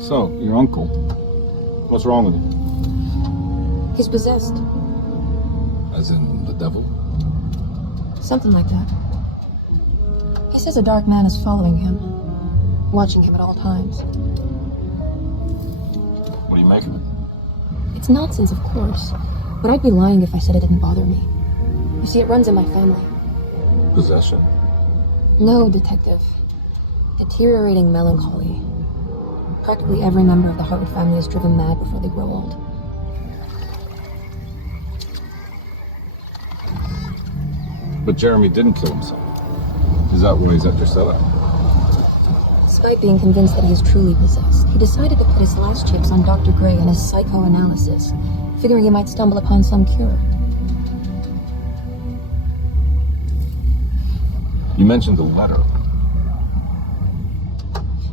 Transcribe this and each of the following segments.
So, your uncle. What's wrong with him? He's possessed. As in the devil? Something like that. He says a dark man is following him, watching him at all times. What do you make of it? It's nonsense, of course, but I'd be lying if I said it didn't bother me. You see, it runs in my family. Possession? No, detective. Deteriorating melancholy. Practically every member of the Hartwood family is driven mad before they grow old. But Jeremy didn't kill himself. Is that why he's at Drusilla? Despite being convinced that he is truly possessed, he decided to put his last chips on Dr. Gray and his psychoanalysis, figuring he might stumble upon some cure. You mentioned the letter.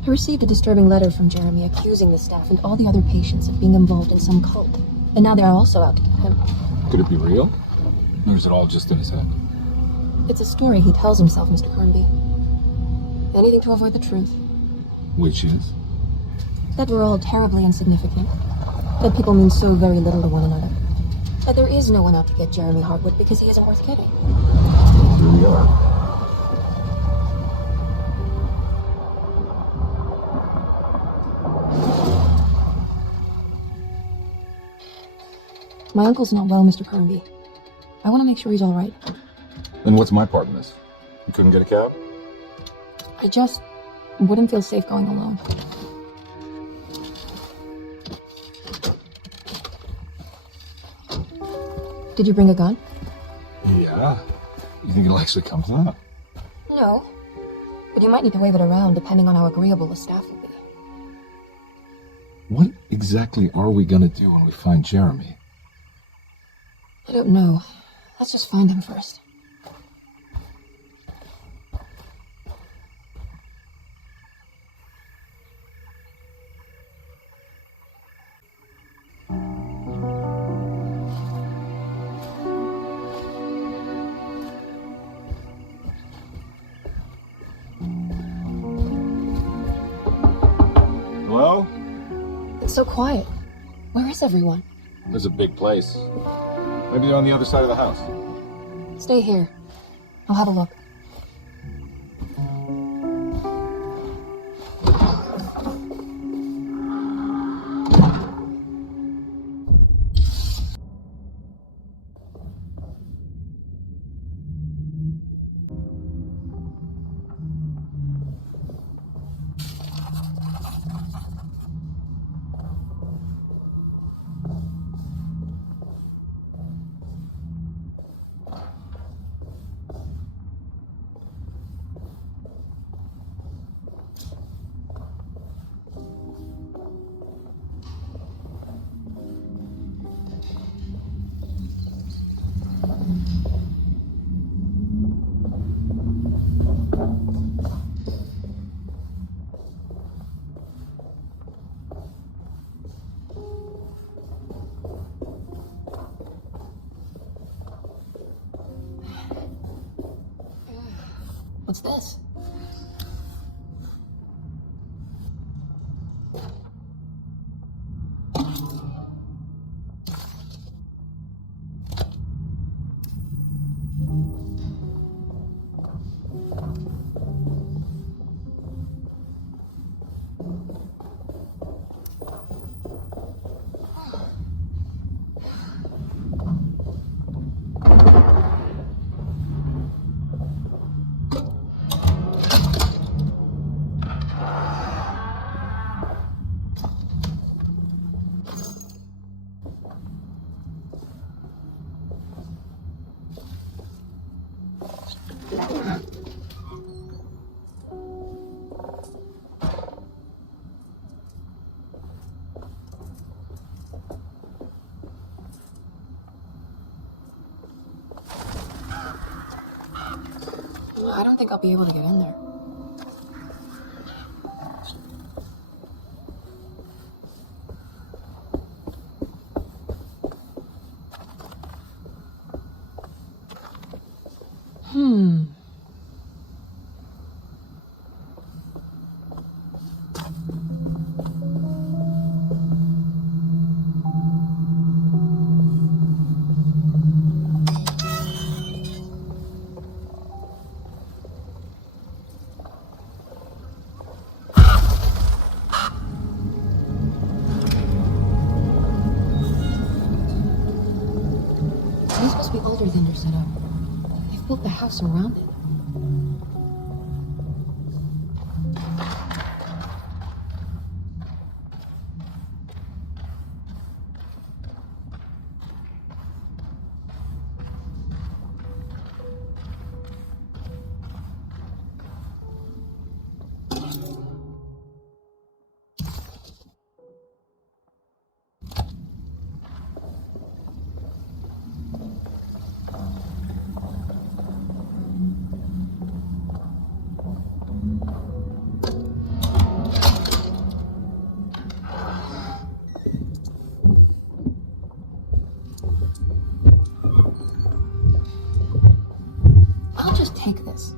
I received a disturbing letter from Jeremy accusing the staff and all the other patients of being involved in some cult. And now they're also out to get him. Could it be real? Or is it all just in his head? It's a story he tells himself, Mr. Cornby. Anything to avoid the truth. Which is? That we're all terribly insignificant. That people mean so very little to one another. That there is no one out to get Jeremy Hartwood because he isn't worth getting. Here we are. My uncle's not well, Mr. Cornby. I want to make sure he's all right. Then what's my part in this? You couldn't get a cab? I just wouldn't feel safe going alone. Did you bring a gun? Yeah. You think it'll actually come to that? No. But you might need to wave it around depending on how agreeable the staff will be. What exactly are we gonna do when we find Jeremy? I don't know. Let's just find him first. Hello? It's so quiet. Where is everyone? There's a big place. Maybe they're on the other side of the house. Stay here. I'll have a look. What's this? I don't think I'll be able to get in there. older than your setup. They've built the house around it. I'll just take this.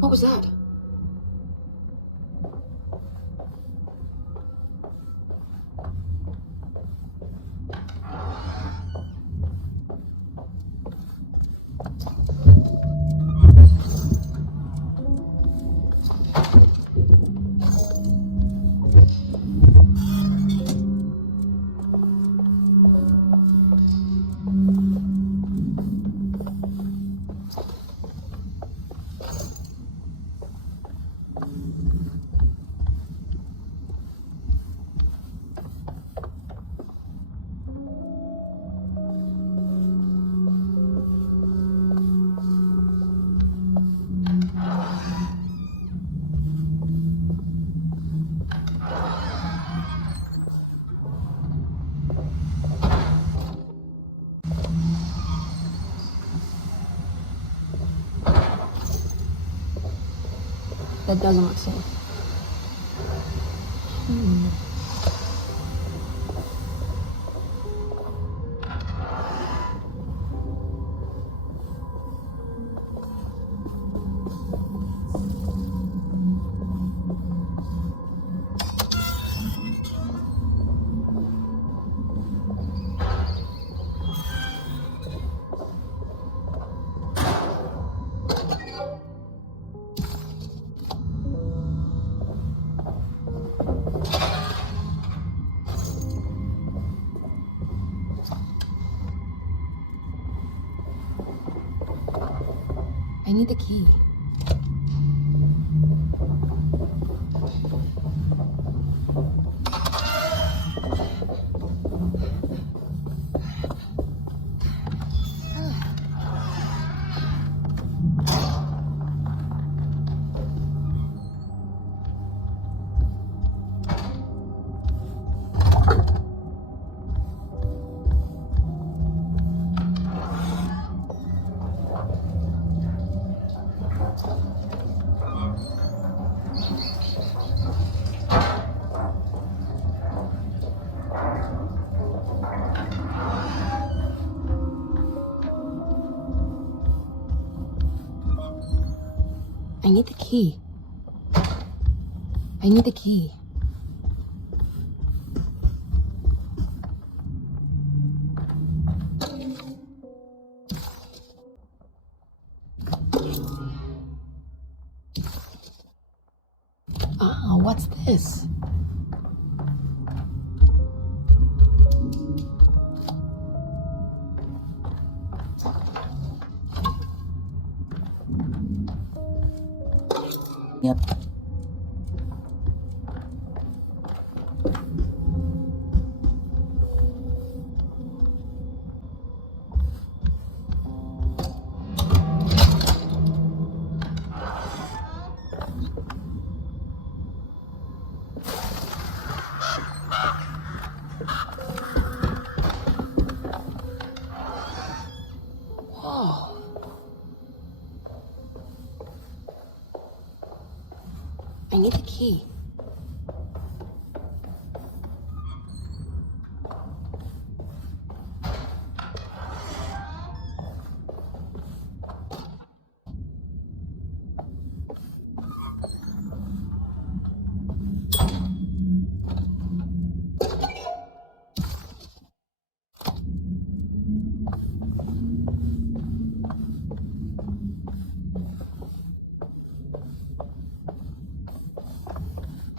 What was that? That doesn't look safe. I need the key. I need the key. I need the key. Ah, what's this? Yep. need the key.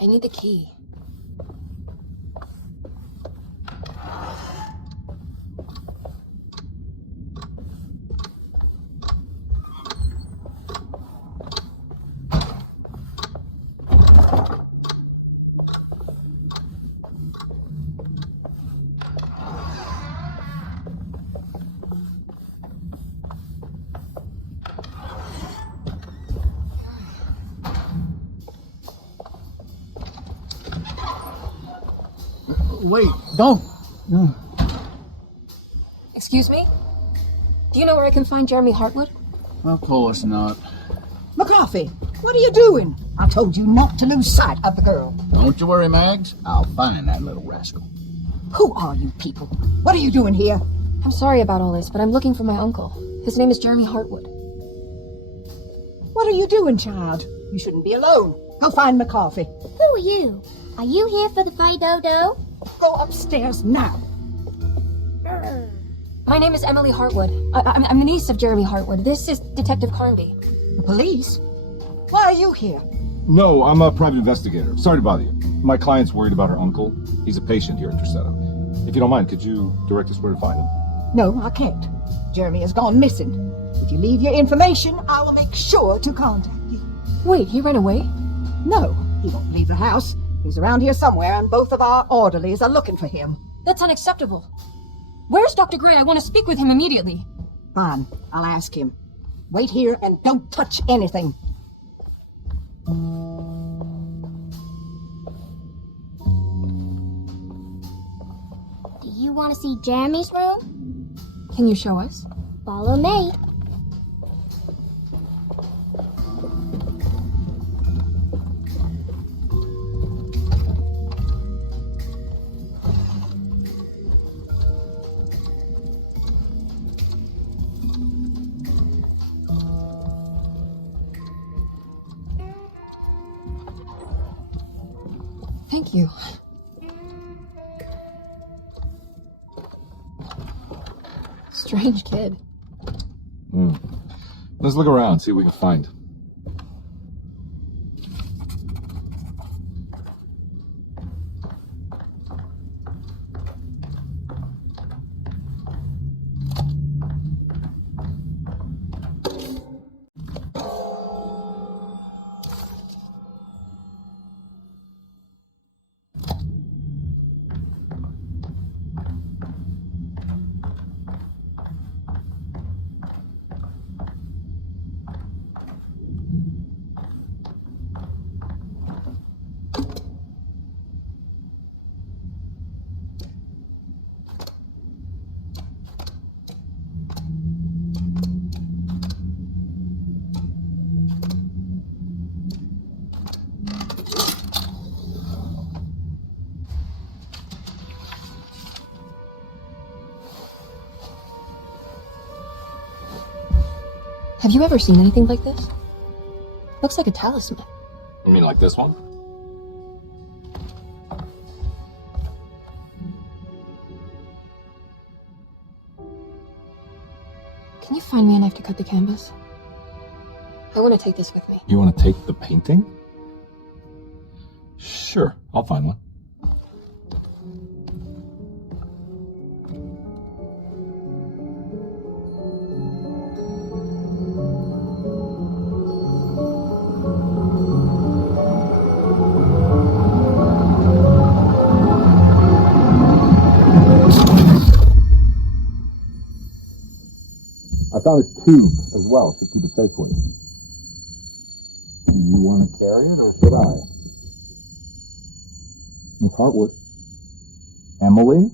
I need the key. Wait, don't. No. Excuse me? Do you know where I can find Jeremy Hartwood? Of course not. McCarthy, what are you doing? I told you not to lose sight of the girl. Don't you worry, Mags. I'll find that little rascal. Who are you people? What are you doing here? I'm sorry about all this, but I'm looking for my uncle. His name is Jeremy Hartwood. What are you doing, child? You shouldn't be alone. Go find McCarthy. Who are you? Are you here for the Grey Dodo? Go upstairs now. My name is Emily Hartwood. I'm the niece of Jeremy Hartwood. This is Detective Carnby. The police? Why are you here? No, I'm a private investigator. Sorry to bother you. My client's worried about her uncle. He's a patient here at Tercera. If you don't mind, could you direct us where to find him? No, I can't. Jeremy has gone missing. If you leave your information, I will make sure to contact you. Wait, he ran away? No, he won't leave the house. He's around here somewhere, and both of our orderlies are looking for him. That's unacceptable. Where's Dr. Gray? I want to speak with him immediately. Fine, I'll ask him. Wait here and don't touch anything. Do you want to see Jeremy's room? Can you show us? Follow me. Thank you. Strange kid. Let's look around, see what we can find. Have you ever seen anything like this? Looks like a talisman. You mean like this one? Can you find me a knife to cut the canvas? I want to take this with me. You want to take the painting? Sure, I'll find one. I found this tube as well. Should keep it safe for you. Do you want to carry it or should I? Miss Hartwood? Emily?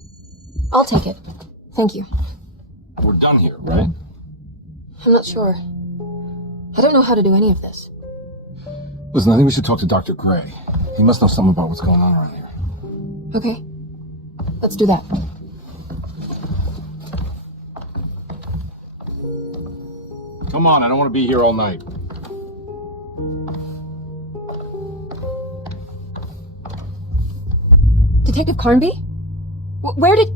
I'll take it. Thank you. We're done here, right? I'm not sure. I don't know how to do any of this. Listen, I think we should talk to Dr. Gray. He must know something about what's going on around here. Okay. Let's do that. Come on, I don't want to be here all night. Detective Carnby? Where did...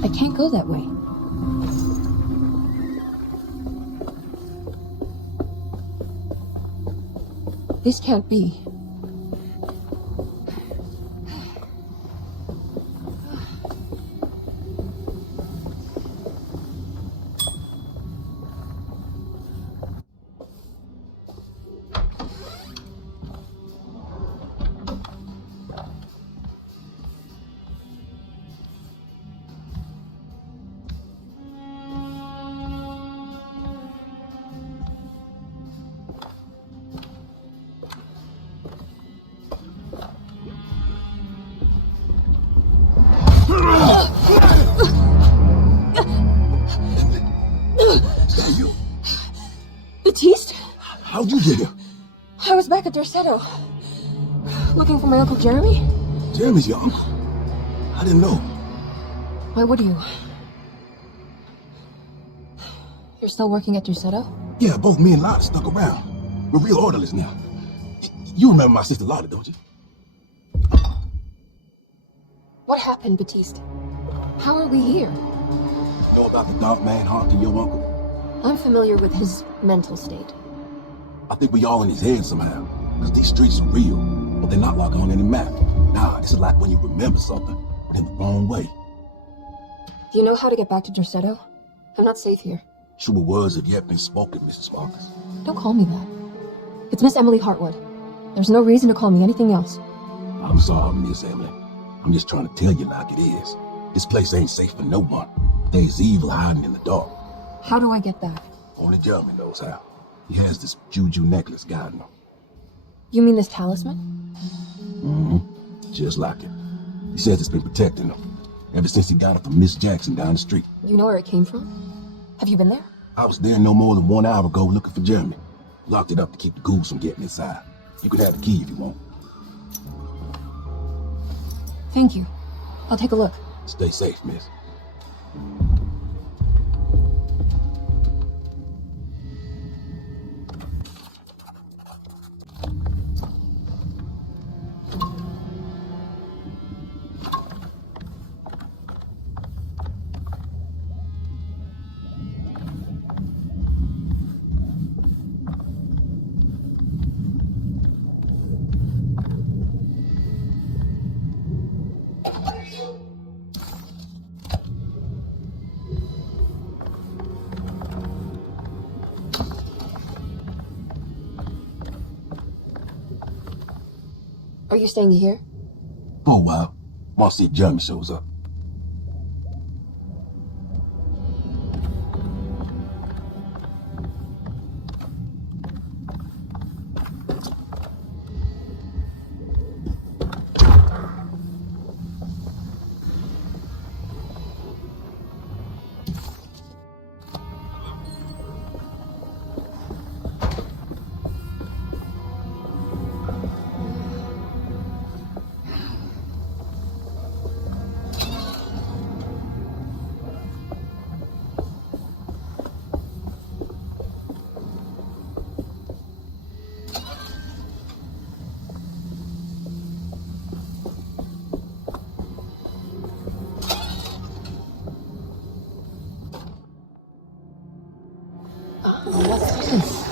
I can't go that way. This can't be. Batiste? How'd you get here? I was back at Dorsetto, looking for my Uncle Jeremy. Jeremy's your uncle. I didn't know. Why would you? You're still working at Dorsetto? Yeah, both me and Lotta stuck around. We're real orderlies now. You remember my sister Lotta, don't you? What happened, Batiste? How are we here? You know about the dark man haunting your uncle? I'm familiar with his mental state. I think we all in his head somehow. Because these streets are real, but they're not like on any map. Nah, this is like when you remember something, but in the wrong way. Do you know how to get back to Dorsetto? I'm not safe here. Truer words have yet been spoken, Mrs. Marcus. Don't call me that. It's Miss Emily Hartwood. There's no reason to call me anything else. I'm sorry, Miss Emily. I'm just trying to tell you like it is. This place ain't safe for no one. There's evil hiding in the dark. How do I get back? Only Jeremy knows how. He has this juju necklace guiding him. You mean this talisman? Mm-hmm. Just like it. He says it's been protecting him ever since he got it from Miss Jackson down the street. You know where it came from? Have you been there? I was there no more than 1 hour ago looking for Jeremy. Locked it up to keep the ghouls from getting inside. You can have the key if you want. Thank you. I'll take a look. Stay safe, miss. you staying here? For a while. Want to see if Jeremy shows up. What's this?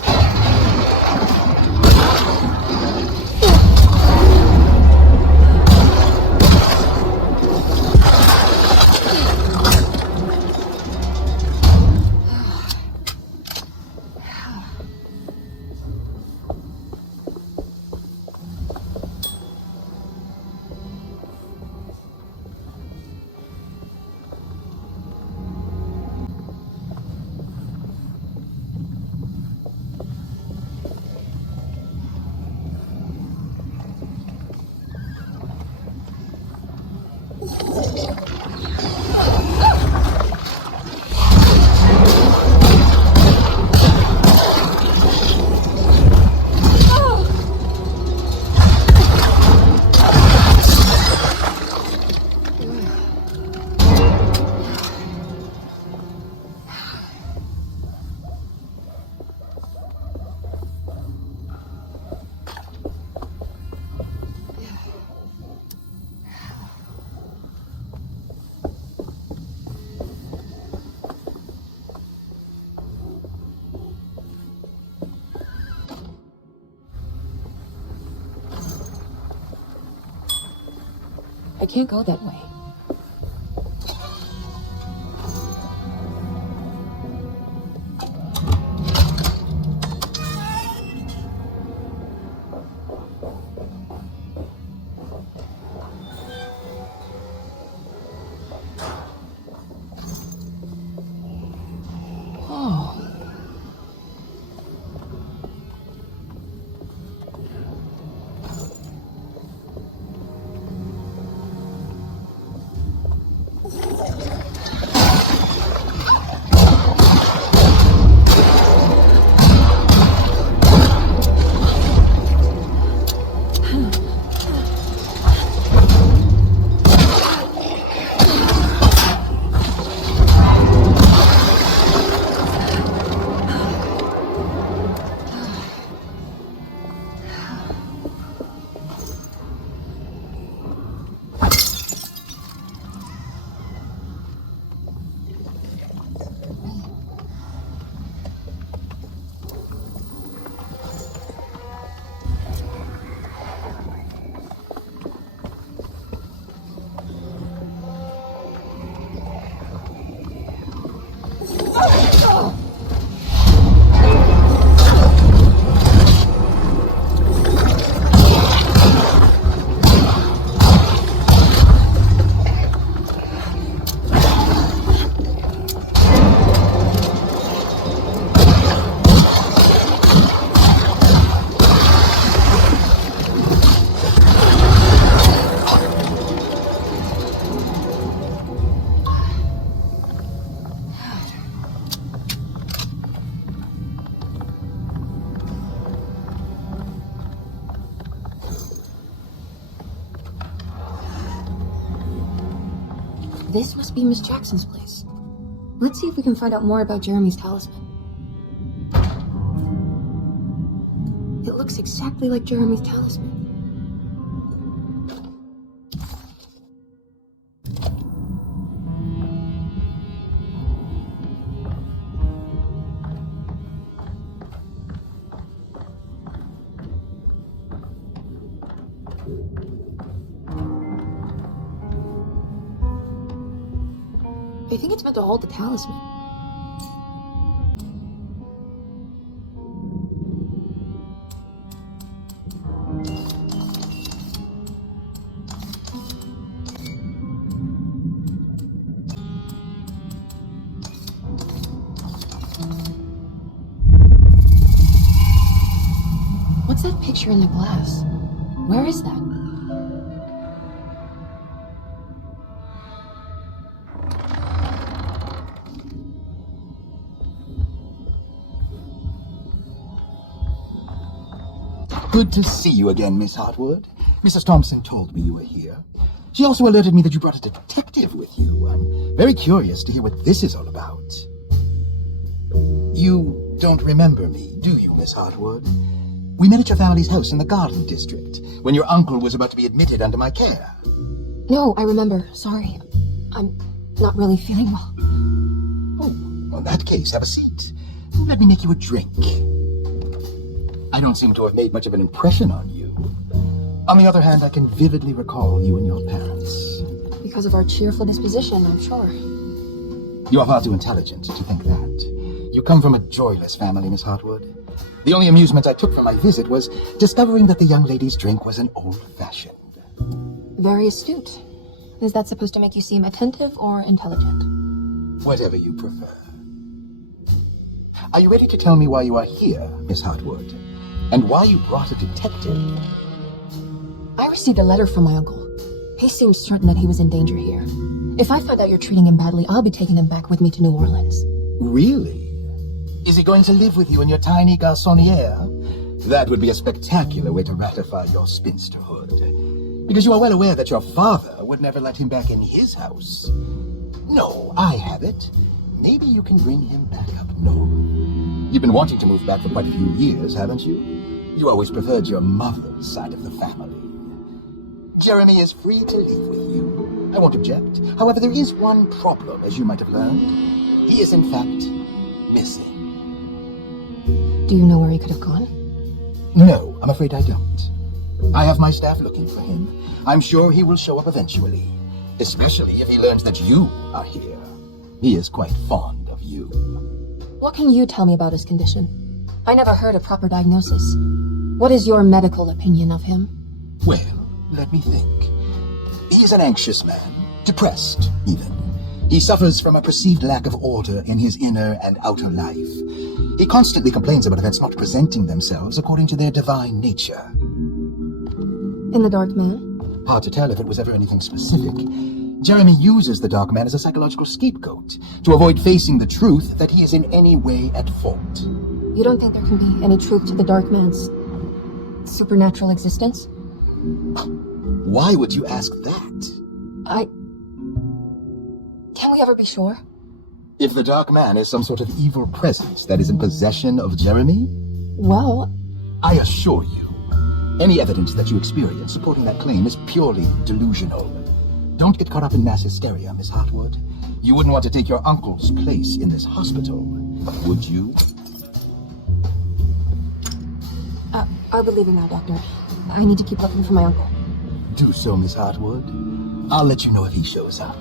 I can't go that way. This must be Miss Jackson's place. Let's see if we can find out more about Jeremy's talisman. It looks exactly like Jeremy's talisman. I think it's meant to hold the talisman. that picture in the glass? Where is that? Good to see you again, Miss Hartwood. Mrs. Thompson told me you were here. She also alerted me that you brought a detective with you. I'm very curious to hear what this is all about. You don't remember me, do you, Miss Hartwood? We met at your family's house in the Garden District, when your uncle was about to be admitted under my care. No, I remember. Sorry. I'm not really feeling well. Oh, in that case, have a seat. Let me make you a drink. I don't seem to have made much of an impression on you. On the other hand, I can vividly recall you and your parents. Because of our cheerful disposition, I'm sure. You are far too intelligent to think that. You come from a joyless family, Miss Hartwood. The only amusement I took from my visit was discovering that the young lady's drink was an old-fashioned. Very astute. Is that supposed to make you seem attentive or intelligent? Whatever you prefer. Are you ready to tell me why you are here, Miss Hartwood? And why you brought a detective? I received a letter from my uncle. He seems certain that he was in danger here. If I find out you're treating him badly, I'll be taking him back with me to New Orleans. Really? Is he going to live with you in your tiny garçonniere? That would be a spectacular way to ratify your spinsterhood. Because you are well aware that your father would never let him back in his house. No, I have it. Maybe you can bring him back up north. You've been wanting to move back for quite a few years, haven't you? You always preferred your mother's side of the family. Jeremy is free to leave with you. I won't object. However, there is one problem, as you might have learned. He is, in fact, missing. Do you know where he could have gone? No, I'm afraid I don't. I have my staff looking for him. I'm sure he will show up eventually, especially if he learns that you are here. He is quite fond of you. What can you tell me about his condition? I never heard a proper diagnosis. What is your medical opinion of him? Well, let me think. He is an anxious man, depressed, even. He suffers from a perceived lack of order in his inner and outer life. He constantly complains about events not presenting themselves according to their divine nature. In the Dark Man? Hard to tell if it was ever anything specific. Jeremy uses the Dark Man as a psychological scapegoat to avoid facing the truth that he is in any way at fault. You don't think there can be any truth to the Dark Man's supernatural existence? Why would you ask that? Can we ever be sure? If the Dark Man is some sort of evil presence that is in possession of Jeremy? Well, I assure you, any evidence that you experience supporting that claim is purely delusional. Don't get caught up in mass hysteria, Miss Hartwood. You wouldn't want to take your uncle's place in this hospital, would you? I'll be leaving now, Doctor. I need to keep looking for my uncle. Do so, Miss Hartwood. I'll let you know if he shows up.